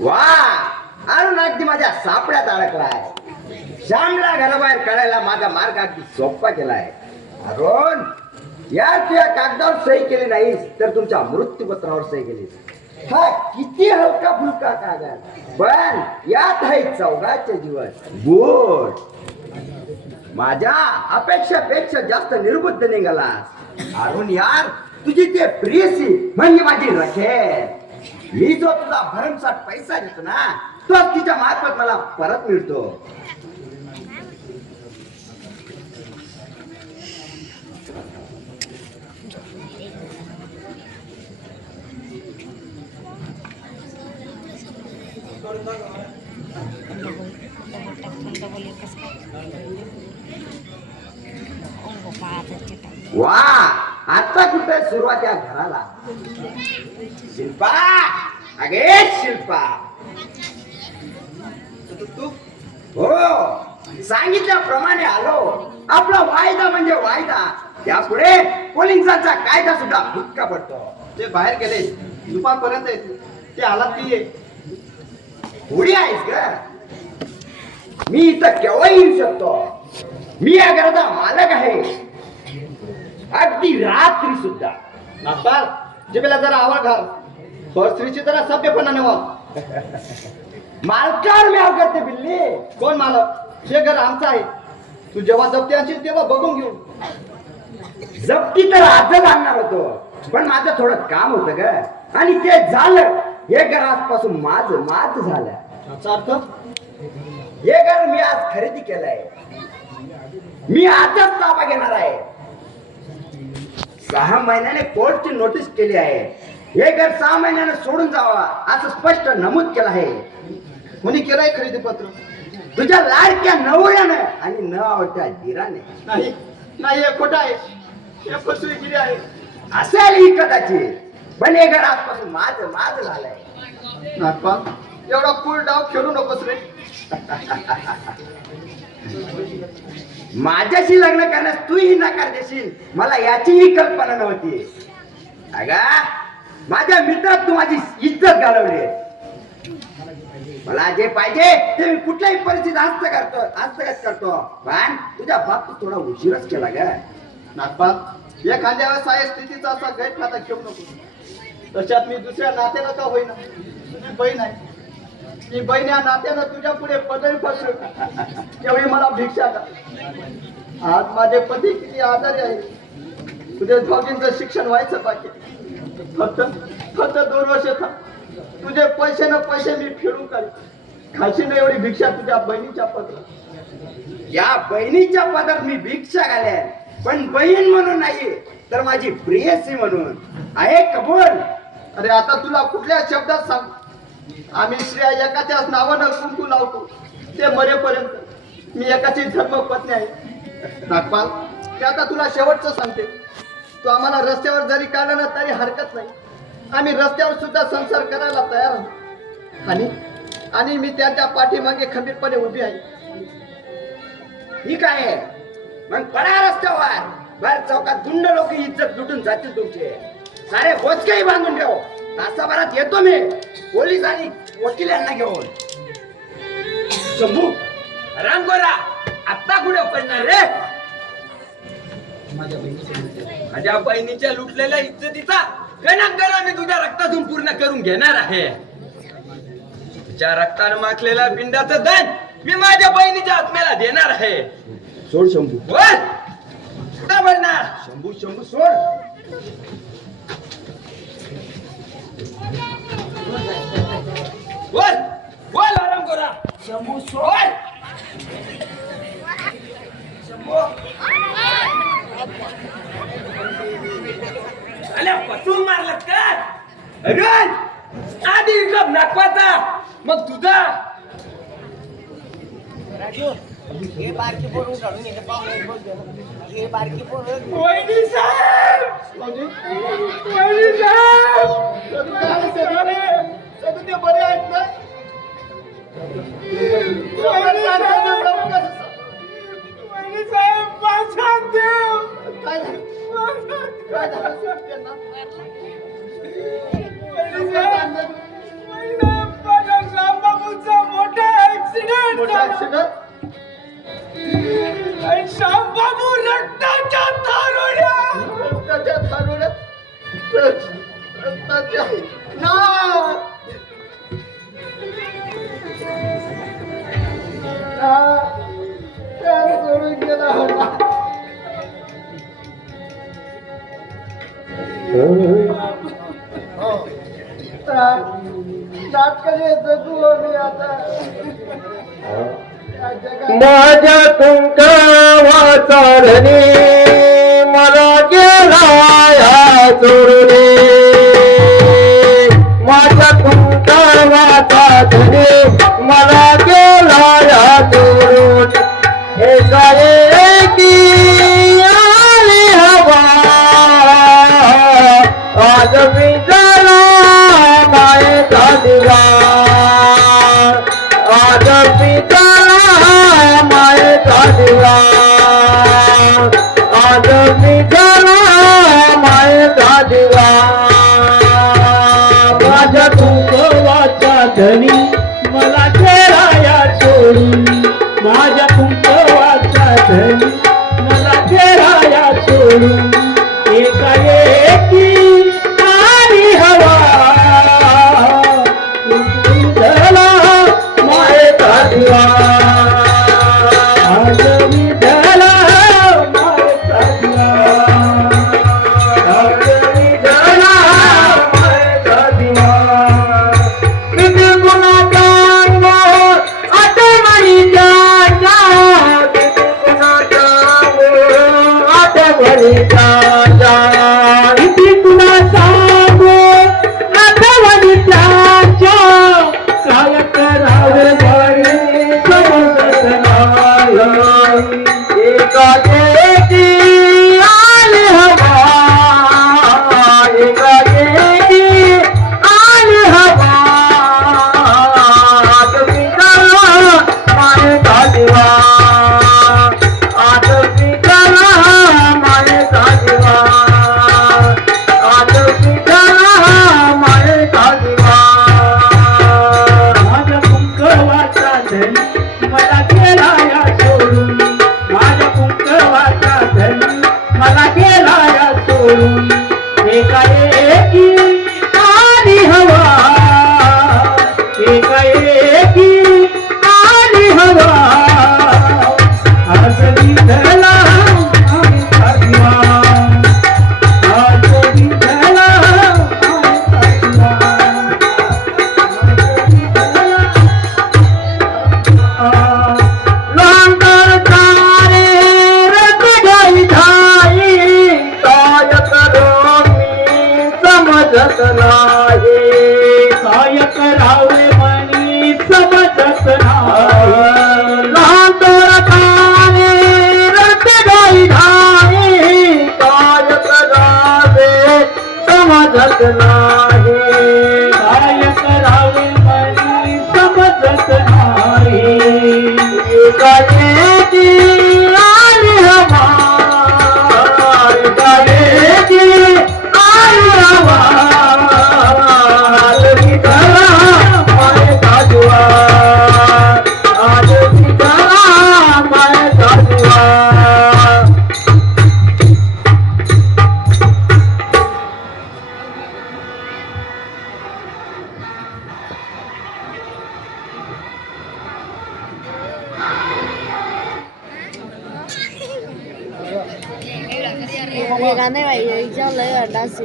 वा, अरुण अगदी माझ्या सापड्यात अडकलाय. श्यामला घराबाहेर काढायला माझा मार्ग अगदी सोपा केलाय. अरुण, या तुझ्या कागदावर सही केली नाहीस तर तुमच्या मृत्यूपत्रावर सही केलीस. हा किती हलका फुलका कागद, पण यात आहे चौघाचे जीवन. गुड. माझ्या अपेक्षापेक्षा जास्त निर्बुद्ध निघालास. अरुण यार, तुझी ते प्रियसी म्हणजे माझी रखेल. मी जो तुझा भरमसाठ पैसा देतो ना, तोच तिच्या मार्फत मला परत मिळतो. वा, आता कुठे सुरुवात या घराला. शिल्पा, अगे शिल्पा, तू हो सांगितल्याप्रमाणे आलो. आपला वायदा म्हणजे वायदा. त्यापुढे पोलिसांचा कायदा सुद्धा फुटका पडतो. ते बाहेर गेले, दुपारपर्यंत येते. ते आला ती ये. थोडी आहेस ग? मी इथं केव्हाही येऊ शकतो. मी या घराचा मालक आहे, अगदी रात्री सुद्धा. नागपाल, जिबेला जरा आवाज घाल. परस्त्रीची जरा सभ्यपणाने वाग. मालकावर म्याव करते बिल्ली. कोण मालक? हे घर आमचं आहे. तू जेव्हा जप्ती आणशील तेव्हा बघून घेऊ. जप्ती तर आजच आणणार होतो, पण माझं थोडं काम होतं ग, आणि ते झालं. हे घर आजपासून माझं झालं. याचा अर्थ? हे घर मी आज खरेदी केलंय. मी आजच ताबा घेणार आहे. 6 महिन्याने कोर्टची नोटीस केली आहे. हे घर 6 महिन्याने सोडून जावा असं स्पष्ट नमूद केलं आहे. कोणी केलंय खरेदी पत्र? तुझ्या लाडक्या नवऱ्यानं आणि न आवडत्या धीराने. नाही नाही, हे खोटं आहे. हे फसवेगिरी आहे. असेल ही कदाचित, पण हे घर आजपासून माझं झालंय. नागपाल, एवढा कूल डाव खेळू नकोस रे. माझ्याशी लग्न करण्यास तूही नकार देशील, मला याचीही कल्पना नव्हती. अगा, माझ्या मित्रात तू माझी इज्जत घालवली. मला जे पाहिजे ते मी कुठल्याही परिस्थितीत हस्तगत करतो. पण तुझ्या बाबतीत थोडा उशीरच केला ग. नागपाल, एखाद्या व्यवसाय स्थितीचा असा गैरफायदा घेऊ नको. तशात मी दुसऱ्या नात्यानं का होईना तुझी बहीण आहे. मी बहीण या नात्यानं तुझ्या पुढे पदरी फसलो. त्यावेळी मला भिक्षा का. आज माझे पती किती आजारी आहे. तुझ्या भाऊजींचं शिक्षण व्हायचं बाकी. फक्त 2 वर्ष थांब. तुझे पैसे मी फेडून काढी. खाशी ना एवढी भिक्षा तुझ्या बहिणीच्या पत्रात. या बहिणीच्या पदात मी भिक्षा घालेन, पण बहीण म्हणून नाही, तर माझी प्रियसी म्हणून. आहे कबूल? अरे आता तुला कुठल्या शब्दात सांग. आम्ही स्त्रिया एकाच्याच नावानं कुंकू लावतो ते मरेपर्यंत. मी एकाची धर्मपत्नी आहे. नागपाल, ते आता तुला शेवटचं सांगते. तू आम्हाला रस्त्यावर जरी काढलं ना तरी हरकत नाही. आम्ही रस्त्यावर सुद्धा संसार करायला तयार आहोत. आणि मी त्यांच्या पाठीमागे खंबीरपणे उभी आहे. ठीक आहे, मग पडा रस्त्यावर. भर चौकात गुंड लोक इज्जत लुटून जातील तुमचे. सारे बोचकेही बांधून ठेव. तासाभरात येतो मी, पोलीस आणि वकील यांना घेऊन. शंभू, रामगोरा, आता कुठे पडणार रे? माझ्या बहिणीच्या लुटलेल्या इज्जतीचा गणा मी तुझ्या रक्तातून पूर्ण करून घेणार आहे. तुझ्या रक्तानं माखलेला पिंडाचं दान मी माझ्या बहिणीच्या आत्म्याला देणार आहे. सोड शंभू. बोल, कुठं बोलणार? शंभू सोड. बोल बोल आराम करा. शंभू सोड. शंभू अरे पटून मारलं का? अरुण, आधी गप नागपाचा, मग तुझा. हे बारकी पोरं काढून हे पाहुणे हे बारकी पोरं. वहिनी साहेब, वहिनी साहेब, ते बरे आहेत ना? वहिनी साहेब, माझा देव. काय झालं त्यांना? वहिनी साहेब, माझा सोडून गेला होता. नाटकाने जगू मी आता माझ्या कुंकावाचा धनी मला गेला या चोरणे माझ्या कुंकावाचा धनी मला गेला या चोरून एकाएकी आली हवा आज मी झाला मायेचा दिवा आज मी झाला मायेचा दिवा आज मी झाला मायेचा दिवा माझ्या कुंकवाचा धनी मला खेळाया सोडून माझ्या कुंकवाचा धनी मला खेळाया सोडून एकाएकी आली हवा झाला मायेचा दिवा आज मी झाला मायेचा दिवा आज मी झाला मायेचा दिवा किती गुणाचा आठवणीच्या किती गुणाचा आठवणीच्या किती गुणाचा आठवणीच्या काय करावे बळे समजत नाही एकाएकी आली हवा एकाएकी आली हवा आज मी झाला मायेचा दिवा आज मी झाला मायेचा दिवा आज मी झाला मायेचा दिवा माझ्या कुंकवाचा धनी मला गेला या सोडून माझ्या कुंकवाचा धनी मला गेला या सोडून एकाएकी आली हवा एकाएकी आली हवा आज मी झाला मायेचा दिवा आज मी झाला मायेचा लांगर तारे रत गई धाई काय करो मी समजत नाही काय करावे मनी समजत नाही लांगर तारे रत गई धाई काय करावे समजत नाही काय करावे मनी समजत नाही एकाएकी आली हवा एकाएकी आली हवा आज मी झाला मायेचा दिवा आज मी झाला मायेचा दिवा ये गाने भाई ये चल रहा है डांस